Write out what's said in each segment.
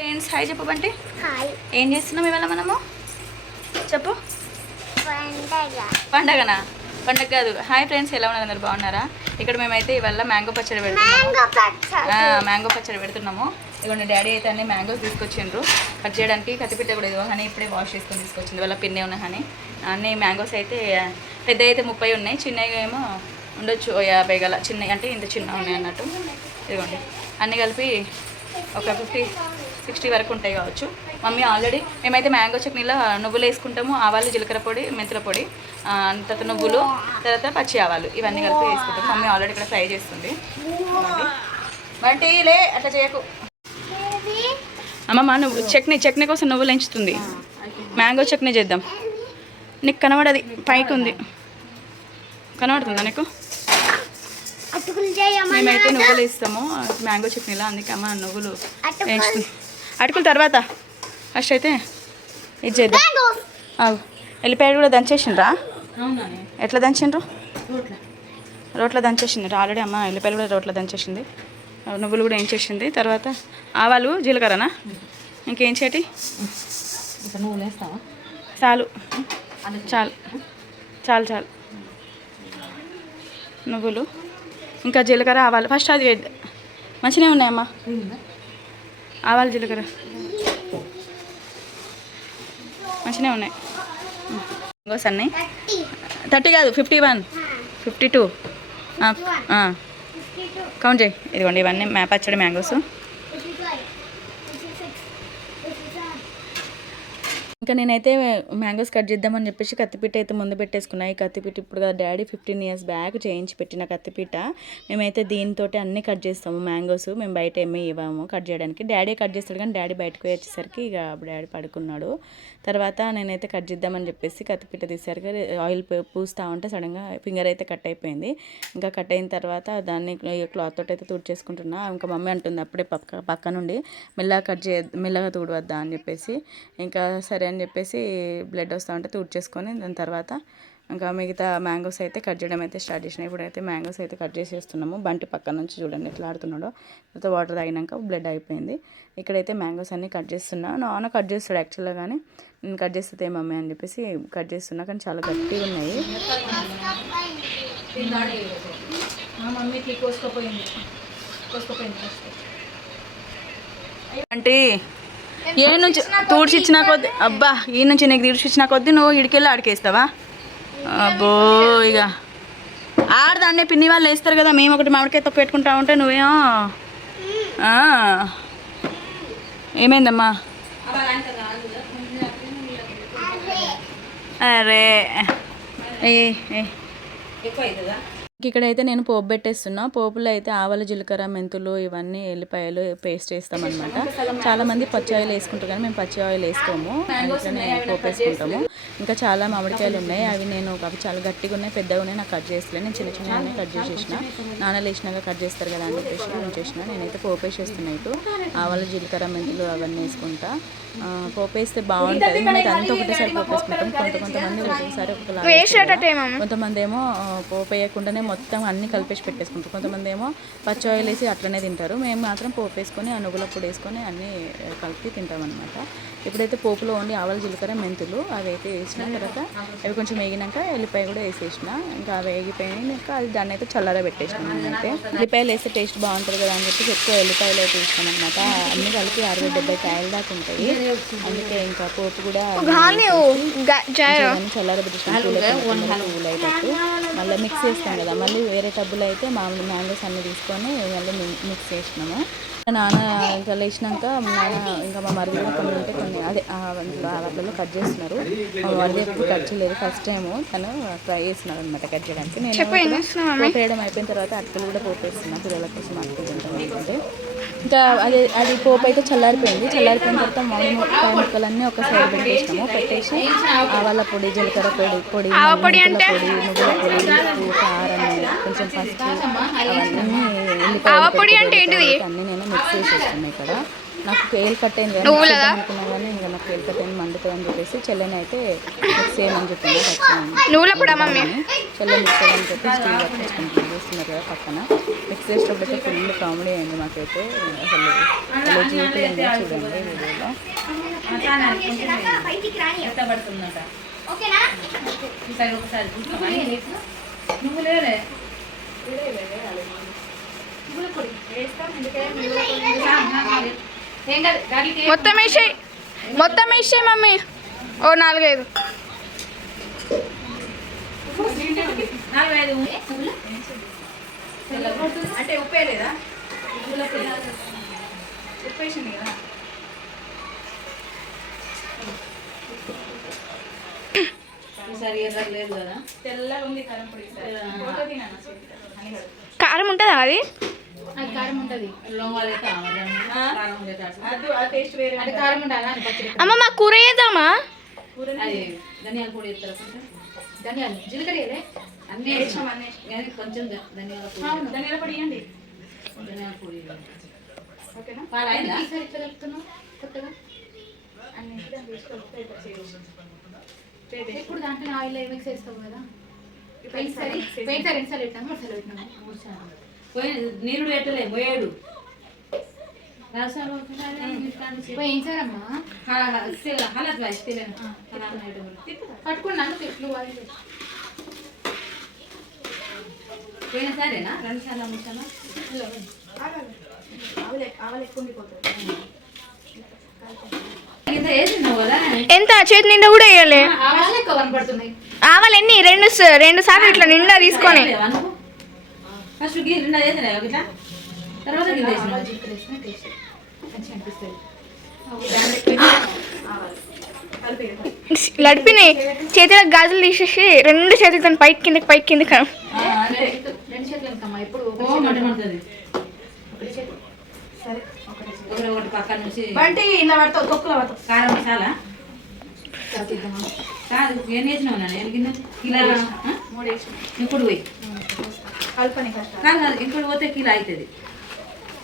Friends hi చెప్పు Bunty. Hi. ఏం చేస్తున్నాం ఇవాళ మనము? చెప్పు. పండగ కాదు. హాయ్ ఫ్రెండ్స్, ఎలా ఉన్నారు? అందరు బాగున్నారా? ఇక్కడ మేమైతే ఇవాళ మ్యాంగో పచ్చడి పెడుతున్నాము. ఇదిగోండి, డాడీ అయితే అన్ని మ్యాంగోస్ తీసుకొచ్చిండ్రు కట్ చేయడానికి. కత్తిపీట కూడా ఇదిగో హనీ ఇప్పుడే వాష్ చేసుకొని తీసుకొచ్చింది. వాళ్ళ పిన్నే ఉన్న హనీ. అన్ని మ్యాంగోస్ అయితే పెద్ద అయితే 30 ఉన్నాయి, చిన్నగా ఏమో ఉండొచ్చు 50 గల. చిన్నవి అంటే ఇంత చిన్న ఉన్నాయి అన్నట్టు. ఇదిగోండి, అన్నీ కలిపి ఒక 50-60 వరకు ఉంటాయి కావచ్చు. మమ్మీ ఆల్రెడీ మేమైతే మ్యాంగో చట్నీలో నువ్వులు వేసుకుంటాము, ఆవాలు, జీలకర్ర పొడి, మెంతుల పొడి, తర్వాత నువ్వులు, తర్వాత పచ్చి ఆవాలు, ఇవన్నీ కలిపి వేసుకుంటాం. మమ్మీ ఆల్రెడీ ఇక్కడ ఫ్రై చేస్తుంది. లే అట్లా చేయకు అమ్మమ్మ. నువ్వు చట్నీ కోసం నువ్వులు ఎంచుతుంది. మ్యాంగో చట్నీ చేద్దాం. నీకు కనబడది, పైకి ఉంది, కనబడుతుందా నీకు? మేమైతే నువ్వులు ఇస్తాము మ్యాంగో చట్నీలో, అందుకే అమ్మ నువ్వులు వేస్తుంది. అటుకుల తర్వాత ఫస్ట్ అయితే ఇది చేద్దాం. ఎల్లిపాయలు కూడా దంచేసిండ్రా? ఎట్లా దంచిండ్రు? రోట్లో దంచేసిండ్రు ఆల్రెడీ అమ్మ. ఎల్లిపాయలు కూడా రోట్లో దంచేసింది, నువ్వులు కూడా ఏం చేసింది. తర్వాత ఆవాలు, జీలకర్రనా? ఇంకేం చేటి? నువ్వులు వేస్తావా? చాలు చాలు చాలు చాలు. నువ్వులు ఇంకా జీలకర్ర, ఆవాలు ఫస్ట్ అది మంచిగా ఉన్నాయమ్మా. ఆవాలు, జీలకర్ర మంచిగా ఉన్నాయి. మ్యాంగోస్ అన్నీ 30 కాదు 51, 52 కౌంట్ చేయి. ఇదిగోండి, ఇవన్నీ పచ్చడి మ్యాంగోస్. ఇంకా నేనైతే మ్యాంగోస్ కట్ చేద్దామని చెప్పేసి కత్తిపీట అయితే ముందు పెట్టేసుకున్నా. ఈ కత్తిపీట ఇప్పుడు కదా డాడీ 15 years బ్యాక్ చేయించి పెట్టిన కత్తిపీట. మేమైతే దీంతో అన్నీ కట్ చేస్తాము మ్యాంగోస్. మేము బయట ఏమీ ఇవ్వము కట్ చేయడానికి. డాడీ కట్ చేస్తాడు, కానీ డాడీ బయటకు వచ్చేసరికి ఇక డాడీ పడుకున్నాడు. తర్వాత నేనైతే కట్ చేద్దామని చెప్పేసి కత్తిపీట తీసేసరికి ఆయిల్ పూస్తూ ఉంటే సడన్గా ఫింగర్ అయితే కట్ అయిపోయింది. ఇంకా కట్ అయిన తర్వాత దాన్ని క్లాత్ తోటి అయితే తుడిచేసుకుంటున్నా. ఇంకా మమ్మీ అంటుంది అప్పుడే పక్క నుండి మెల్లగా తుడవద్దా అని చెప్పేసి. ఇంకా సరే అని చెప్పేసి బ్లడ్ వస్తూ ఉంటే తుడిచేసుకొని దాని తర్వాత ఇంకా మిగతా మ్యాంగోస్ అయితే కట్ చేయడం అయితే స్టార్ట్ చేసినాయి. ఇప్పుడైతే మ్యాంగోస్ అయితే కట్ చేసేస్తున్నాము. బంటి పక్క నుంచి చూడండి ఎట్లా ఆడుతున్నాడో. తర్వాత వాటర్ తాగినాక బ్లడ్ అయిపోయింది. ఇక్కడైతే మ్యాంగోస్ అన్నీ కట్ చేస్తున్నా. నాన్న కట్ చేస్తాడు యాక్చువల్గా, కానీ నేను కట్ చేస్తే మమ్మీ అని చెప్పేసి కట్ చేస్తున్నా. కానీ చాలా గట్టిగా ఉన్నాయి. మమ్మీకి కోసుకుపోయింది అంటే ఏ నుంచి తూడ్చిచ్చిన కొద్ది. అబ్బా, ఈ నుంచి నీకు తీర్చిచ్చిన కొద్ది నువ్వు ఇడికెళ్ళి ఆడికేస్తావా? అబ్బో, ఇక ఆడదాన్నే పిన్ని వాళ్ళు వేస్తారు కదా, మేము ఒకటి మామిడికాయ తప్పు పెట్టుకుంటా ఉంటే నువ్వేమో ఏమైందమ్మా? అరే ఇక్కడైతే నేను పోపు పెట్టేస్తున్నా. పోపులో అయితే ఆవాలు, జీలకర్ర, మెంతులు, ఇవన్నీ ఎల్లిపాయలు పేస్ట్ వేస్తామన్నమాట. చాలామంది పచ్చి ఆయిల్ వేసుకుంటారు, కానీ మేము పచ్చి ఆయిల్ వేసుకోము, ఇట్లనే పోపు వేసుకుంటాము. ఇంకా చాలా మామిడికాయలు ఉన్నాయి. అవి చాలా గట్టిగా ఉన్నాయి, పెద్దగా ఉన్నాయి. నాకు కట్ చేస్తలే, నేను చిన్నగానే కట్ చేసేసిన. నాన్నలు వేసినాక కట్ చేస్తారు కదా అని చెప్పేసి నేను చేసిన. నేనైతే పోపు వేసేస్తున్నాయి. ఇటు ఆవాలు, జీలకర్ర, మెంతులు అవన్నీ వేసుకుంటా. పోపు వేస్తే బాగుంటుంది. మనకి అంతా ఒకటేసారి పోపు వేసుకుంటాం. కొంతమంది ఒకసారి కొంతమంది ఏమో పోపు వేయకుండానే మొత్తం అన్నీ కలిపేసి పెట్టేసుకుంటారు. కొంతమంది ఏమో పచ్చి ఆయిల్ వేసి అట్లనే తింటారు. మేము మాత్రం పోపు వేసుకొని ఆ నువ్వుల పొడి వేసుకొని అన్నీ కలిపి తింటాం అనమాట. ఇప్పుడైతే పోపులో ఓన్లీ ఆవాలు, జీలకర్ర, మెంతులు అవి అయితే వేసిన. తర్వాత అవి కొంచెం వేగినాక ఎల్లిపాయ కూడా వేసేసిన. ఇంకా అవి వేగిపోయినాక అది దాన్ని అయితే చల్లారా పెట్టేసినాం. నేనైతే ఎల్లిపాయలు వేస్తే టేస్ట్ బాగుంటుంది కదా అని చెప్పి ఎక్కువ ఎల్లిపాయలు అయితే వేసినాం అనమాట. అన్నీ కలిపి 60-70 కాయల దాకా ఉంటాయి. అందుకే ఇంకా పోపు కూడా చల్లారా పెట్టేసినాం. పూలు అయ్యేటట్టు మళ్ళీ మిక్స్ చేస్తాం కదా. మళ్ళీ వేరే టబ్బులో అయితే మామూలు మ్యాంగోస్ అన్నీ తీసుకొని మళ్ళీ మిక్స్ చేసినాము. నాన్న ఇంకా లేచినాక నాన్న ఇంకా మా మరిది కూడా కొన్ని ఉంటే కొన్ని అదే వాటిలో కట్ చేస్తున్నారు. మా మరిది ఎప్పుడు కట్ చేయలేదు, ఫస్ట్ టైము తను ట్రై చేస్తున్నారు అనమాట కట్ చేయడానికి. నేను పోపు వేయడం అయిపోయిన తర్వాత అటుకులు కూడా పోపు వేస్తున్నాను పిల్లల కోసం. అటుకులు తింటాను ఎందుకంటే ఇంకా అది పోపు అయితే చల్లారిపోయింది. చల్లారిపోయిన తర్వాత మామిడికాయ ముక్కలన్నీ ఒక సైడ్ పెట్టేసి ఆవాల పొడి, జీలకర్ర పొడి, మెంతుల పొడి, నువ్వుల పొడి, ఉప్పు, కారం, కొంచెం పసుపు, అవన్నీ అన్నీ నేను మిక్స్ చేసేస్తున్నాను ఇక్కడ. నాకు కేల్ కట్ అయింది కదా అనుకున్నా కానీ ఇంకా నాకు కేల్ కట్ అయింది మండుతుంది అని చెప్పేసి చెల్లెని అయితే మిక్స్ చేయమని చెప్పింది చెల్లె మిక్స్ చేయమని చెప్పి స్టీల్ పట్టుకొచ్చుకుంటుంది చూస్తున్నారు కదా పక్కన మిక్స్ చేసేటప్పుడు అయితే ఫుల్ కామెడీ అయింది మాకైతే అసలు చూడండి వీడియోలో మొత్తం వేసే మమ్మీ ఓ 4-5 అంటే ఉప్పే లేదా ఉప్పేసింది కదా లేదు కదా తెల్లగా ఉంది కారం ఉంటుందా అది కారం ఉంటుంది టేస్ట్ వేరే అది కారం ఉండాలి పచ్చడి అమ్మ మా కూర వేద్దామా అది ధనియాల పొడి వేస్తారు ధనియాలు జీలకర్ర అన్నీ వేసాం కొంచెం ధనియాల పొడి ఇవ్వండి ధనియాల పొడి ఓకేనా పాలు అయిందా ఇట్లా కలుపుతున్నావు కొత్తగా ఇప్పుడు దాంట్లో ఆయిల్ మిక్స్ చేస్తావు కదా పోయినసారి 2 సార్లు పెట్టాము 3 సార్లు పెట్టినాము నీరు పెట్టలే పోయాడు పోయించారమ్మా పట్టుకున్నాను పోయిన సరేనా 2 సార్లు 3 సార్లు ఆవలు ఎక్కువ ఉండిపోతుంది ఎంత చేతి నిండా కూడా వేయాలి ఆవాలు ఎక్కువ కనపడుతున్నాయి ఆవాలు ఎన్ని 2 సార్లు ఇట్లా నిండా తీసుకొని ఫస్ట్ గిన్నె వేసినా ఇట్లా తర్వాత గిన్నె వేసిన లడిపిని చేతిలో గాజులు తీసేసి 2 చేతులతో పైకి కిందకి రెండు చేతులు వెళ్తామా ఎప్పుడు మంటమంటుంది ఒకటి పక్క నుంచి బంటి ఇలా పడతావు తొక్కులో పడతావు కారం మసాలా కాదు ఏం వేసినావు నాన్న ఏం గిన్నె కిలో 3 వేసి ఇంకోటి పోయి కల్పని కష్టం కాదు కాదు ఇంకోటి పోతే కిలో అవుతుంది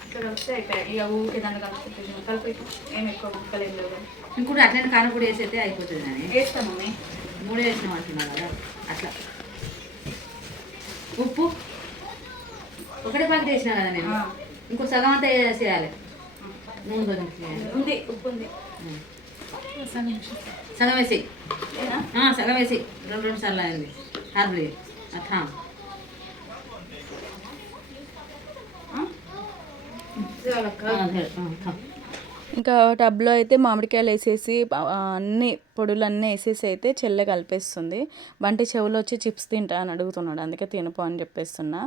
ఇక్కడ వస్తే అయిపోయాయి ఇక ఊరికే దాన్ని కలిపి ఏం ఎక్కువ ముక్కలేం లేవు ఇంకోటి అట్లనే కారం పొడి వేసైతే అయిపోతుంది నాని వేస్తాం మమ్మీ 3 వేసినాం అంటున్నా కదా అట్లా ఉప్పు ఒకటే పాకెట్ వేసినా కదా నేను ఇంకో సగం అంతా వేసేయాలి నూనె ఉంది ఉప్పు ఉంది సగం వేసి సగం వేసి 2 సార్లు అయింది హార్బీ అట్లా ఇంకా టబ్లో అయితే మామిడికాయలు వేసేసి అన్ని పొడులన్నీ వేసేసి అయితే చెల్లె కలిపేస్తుంది బంటి చెవులు వచ్చి చిప్స్ తింటా అని అడుగుతున్నాడు అందుకే తినపో అని చెప్పేస్తున్నా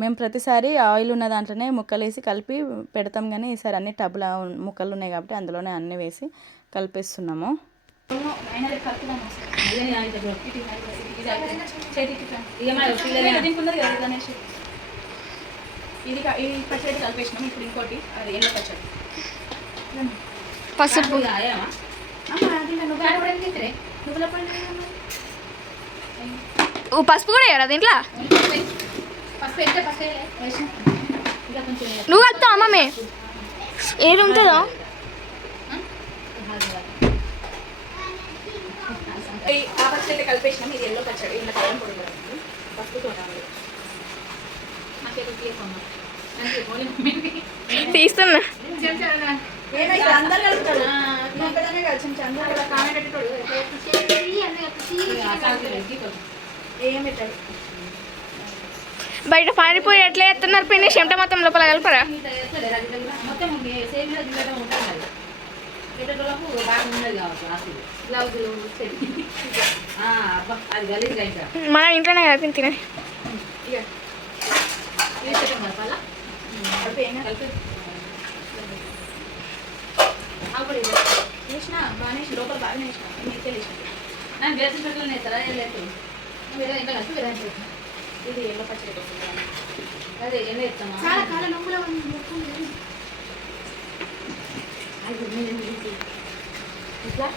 మేము ప్రతిసారి ఆయిల్ ఉన్న దాంట్లోనే ముక్కలు వేసి కలిపి పెడతాం కానీ ఈసారి అన్ని టబ్లో ముక్కలు ఉన్నాయి కాబట్టి అందులోనే అన్నీ వేసి కలిపేస్తున్నాము ఇది పచ్చడి కలిపేసినాం ఇప్పుడు ఇంకోటి అది ఎల్లో పచ్చడి పసుపు పసుపు కూడా వేయరా దీంట్లో నువ్వు కలుపుతావు అమ్మమ్మే ఏది ఉంటుందో ఆ పచ్చడి కలిపేసినాం ఇది ఎల్లో పచ్చడి ఇలా కారం పొడి పసుపుతో తీస్తున్నా అందరు కలుపుతారు ఏం పెట్టారు బయట పానీపూరి ఎట్లా ఎత్తున్నారు పిండి చెమట మొత్తం లోపల కలపరా మన ఇంట్లోనే కలిపి తినే వేసిన బాగానే లోపల బాగానే వేసిన మిగతా నేను వేసిన పెట్టలు నేస్తారా లేదు ఇది ఎల్లో పచ్చడి అదే ఏం వేస్తామా ఇట్లా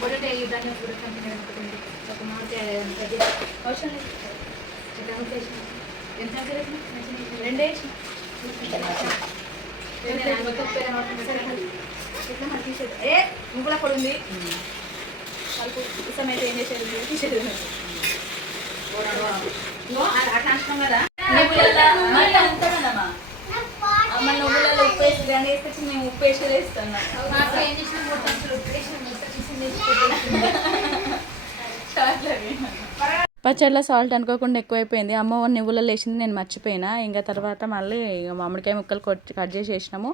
పొడటే దాన్ని ఒక మాట అవసరం లేదు ఎంత 2 వేసిన ఏ ఇంట్లో పడుంది సమయం ఏం చేసేది తీసేది అట్లా అంటున్నాం కదా. అమ్మ నువ్వులలో ఉప్పు వేసి దాన్ని వేసుకొచ్చి మేము ఉప్పు వేసి వేస్తున్నాం. పచ్చడిలో సాల్ట్ అనుకోకుండా ఎక్కువైపోయింది. అమ్మ నువ్వులలో వేసింది నేను మర్చిపోయినా. ఇంకా తర్వాత మళ్ళీ మామిడికాయ ముక్కలు కట్ చేసి వేసినాము.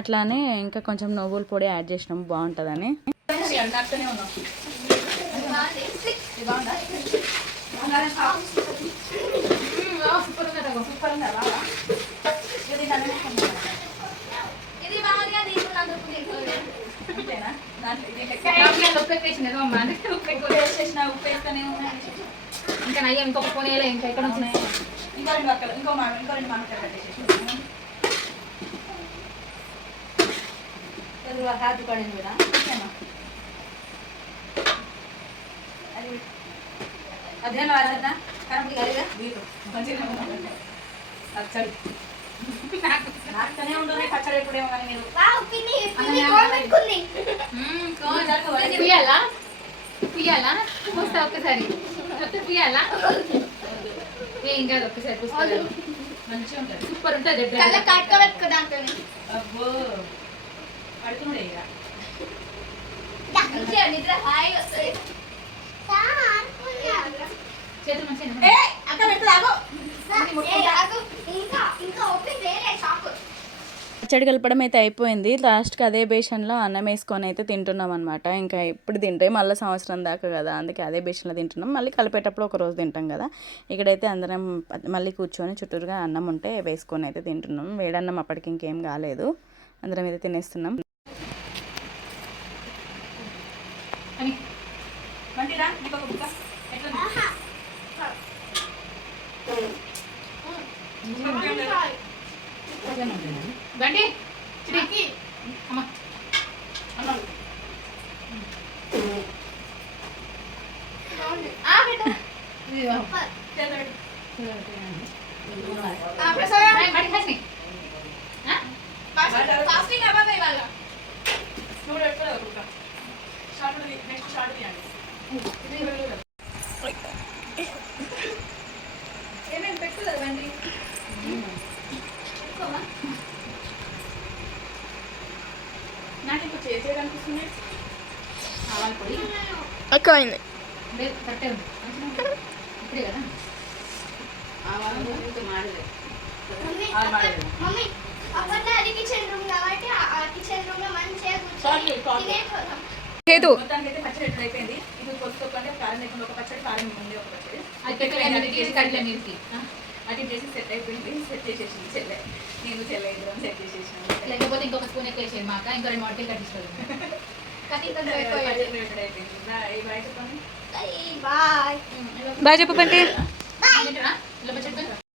అట్లానే ఇంకా కొంచెం నువ్వుల పొడి యాడ్ చేసినాము బాగుంటుందని. ఇంకా నయ్యం ఇంకొక కొనేలే ఇంకా ఎక్కడ ఉన్నాయి ఇంకో రెండు మామిడికాయలు కట్ చేసేసినాము. హాజీ పడింది కదా. అదేం రాజన్న కరెంట్ కలిగా పచ్చడి నాకునే ఉంటుంది పచ్చడి ఎప్పుడేమో కానీ మీరు పుయ్యాలా పుయ్యాలా పూస్తా ఒక్కసారి పుయ్యాలా ఏం కాదు ఒక్కసారి పూస్తా మంచిగా ఉంటుంది. సూపర్ ఉంటుంది. అబ్బో పడుతుండే ఇక చేతులు మంచిగా అక్క పెట్టాగో పచ్చడి కలపడం అయితే అయిపోయింది. లాస్ట్కి అదే బేషన్లో అన్నం వేసుకొని అయితే తింటున్నాం అనమాట. ఇంకా ఎప్పుడు తింటే మళ్ళీ సంవత్సరం దాకా కదా, అందుకే అదే బేషన్లో తింటున్నాం. మళ్ళీ కలిపేటప్పుడు ఒక రోజు తింటాం కదా. ఇక్కడైతే అందరం మళ్ళీ కూర్చొని చుట్టూరుగా అన్నం ఉంటే వేసుకొని అయితే తింటున్నాం. వేడన్నం అప్పటికి ఇంకేం కాలేదు, అందరం అయితే తినేస్తున్నాం. బండి చిరికి అమ్మ ఏమేమి పెట్టులేదు బండి నాకు ఇప్పుడు చేసేది అనిపిస్తుంది. ఆవాల పొడి ఎక్కువైంది. లేదు కరెక్టే ఉంది ఇప్పుడే కదా. ఆవాలు మాడలేదు. మమ్మీ అప్పట్లో అది కిచెన్ రూమ్ కాబట్టి ఆ కిచెన్ రూమ్ లో మంచిగా కూర్చొని మొత్తానికి అయితే పచ్చడి ఎట్లా అయిపోయింది. ఇప్పుడు కొట్టుకోకుండా కారం లేకుండా ఒక పచ్చడి, కారం ముందే ఒక పచ్చడి అది కట్లే మిర్చి అటు చేసి సెట్ అయిపోయింది. సెట్ చేసేసింది చెల్లె, నేను చెల్లె ఇద్దరం సెట్ చేసేసినాము. లేకపోతే ఇంకొక స్పూన్ ఎక్కువ వేసేది మాక ఇంకో 2 మామిడికాయలు కట్టిస్తుంది. పచ్చడి అయిపోయింది. బాయ్ బాయ్ చెప్పండి.